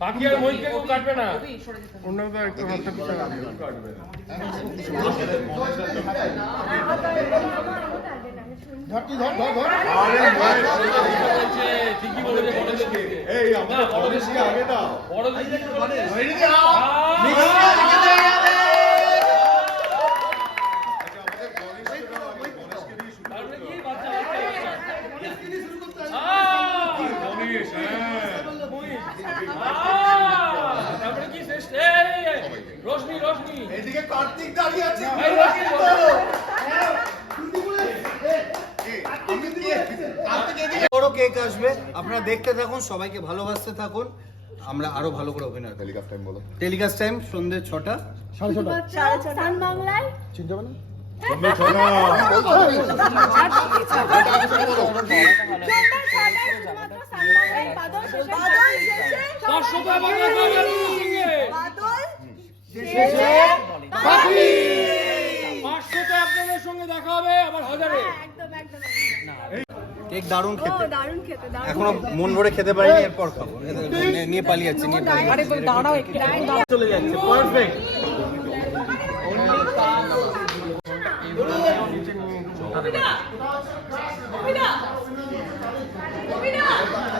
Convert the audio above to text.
বাকি আর মইকে কেউ কাটবে না, অন্যটা একটু হাতটা পিছনে কাটবে। ঠিকই বলেছে, এই আমরা বড় বেশি আগে দাও, বড় বেশি বড় কেক আসবে, আপনারা দেখতে থাকুন, সবাইকে ভালোবাসতে থাকুন, আমরা আরো ভালো করে অভিনয় করি। টেলিকাস্ট টাইম বলো। টেলিকাস্ট টাইম সন্ধ্যে 6টা, 6:30 সান বাংলায়। চিনতে পারো না? আপনাদের সঙ্গে দেখা হবে আবার হাজারে। কেক দারুণ খেতে, দারুণ খেতে, দারুণ। এখনো মন ভরে খেতে পারিনি, এরপর খাবো। নিয়ে পালিয়ে যাচ্ছে, নিয়ে পালিয়ে যাচ্ছে, চলে যাচ্ছে। পারফেক্ট। অভিনয়